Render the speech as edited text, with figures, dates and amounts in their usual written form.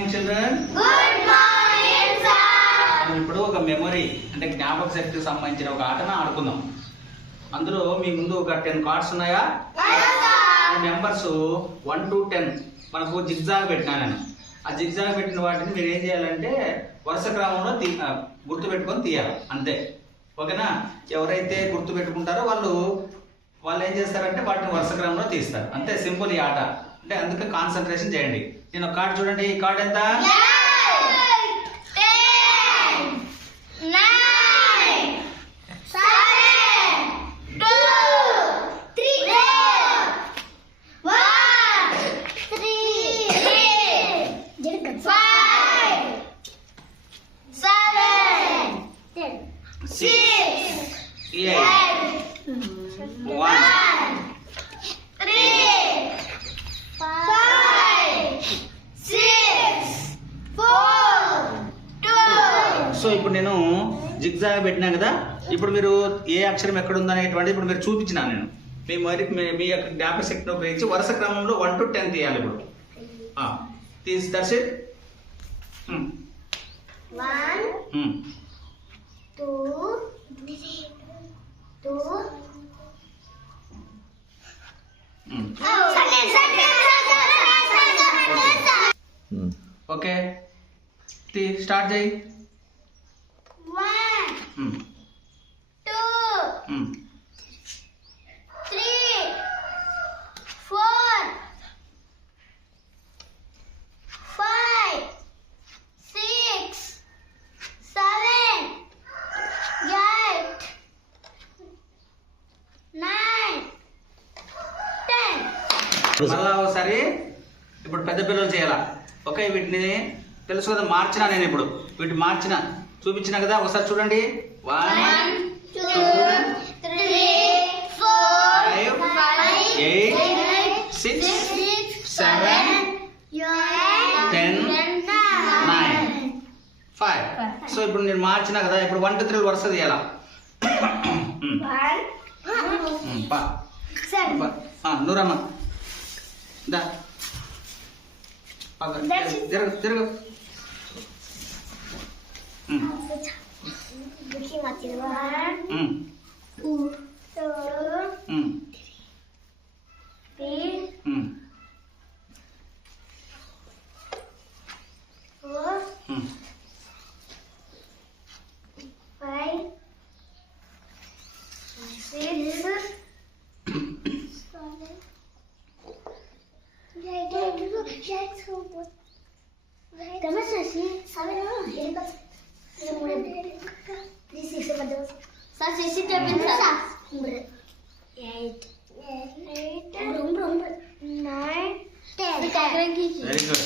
Morning children. Good morning sir. మనం ఇప్పుడు ఒక మెమరీ అంటే జ్ఞాపక శక్తికి సంబంధించిన ఒక ఆటను ఆడుకుందాం. అందులో మీ ముందు ఒక 10 కార్డ్స్ ఉన్నాయా? నెంబర్స్ 1 to 10 మనకు జిగ్జాగ్ పెట్టినా నేను. ఆ జిగ్జాగ్ పెట్టిన వాటిని మీరు ఏం చేయాలంటే వరుస క్రమంలో గుర్తు పెట్టుకొని తీయాలి అంతే. ఓకేనా? ఎవరైతే గుర్తు పెట్టుకుంటారో వాళ్ళు ఏం చేస్తారంటే వాటిని వరుస క్రమంలో తీస్తారు. అంతే, సింపుల్ ఈ ఆట. అంటే అందుకే కాన్సన్ట్రేషన్ చేయండి. నేను ఒక కార్డ్ చూడండి. ఈ కార్డ్ ఎంత? 6, 8, 1, 3, 5, 6, 4, 2. సో ఇప్పుడు నేను జిగ్జాగ్ పెట్టినా కదా. ఇప్పుడు మీరు ఏ అక్షరం ఎక్కడ ఉందనేటువంటి ఇప్పుడు మీరు చూపించినా నేను మీ యొక్క జ్ఞాపక శక్తిని ఉపయోగించి వరుస క్రమంలో 1 to 10 తీయాలి. ఇప్పుడు దట్స్ ఇట్. 1, 2, 2. ఓకే, స్టార్ట్ చేయి. 1, 2, 3, 4, 5, 6, 7, 8, 9, 10. మళ్ళా ఒకసారి ఇప్పుడు పెద్ద పిల్లలు చేయాలా. ఓకే, వీటిని తెలుసు కదా, మార్చినా నేను. ఇప్పుడు వీటిని మార్చిన చూపించిన కదా, ఒకసారి చూడండి. 1, 2, 3, 4, 5, 8, 6, 7, 10, 9, 5. సో ఇప్పుడు నేను మార్చినా కదా. ఇప్పుడు 1 to 3 వరుస తీయాలా. నూరమ్మ దా తిరగ తిరగ. Very good.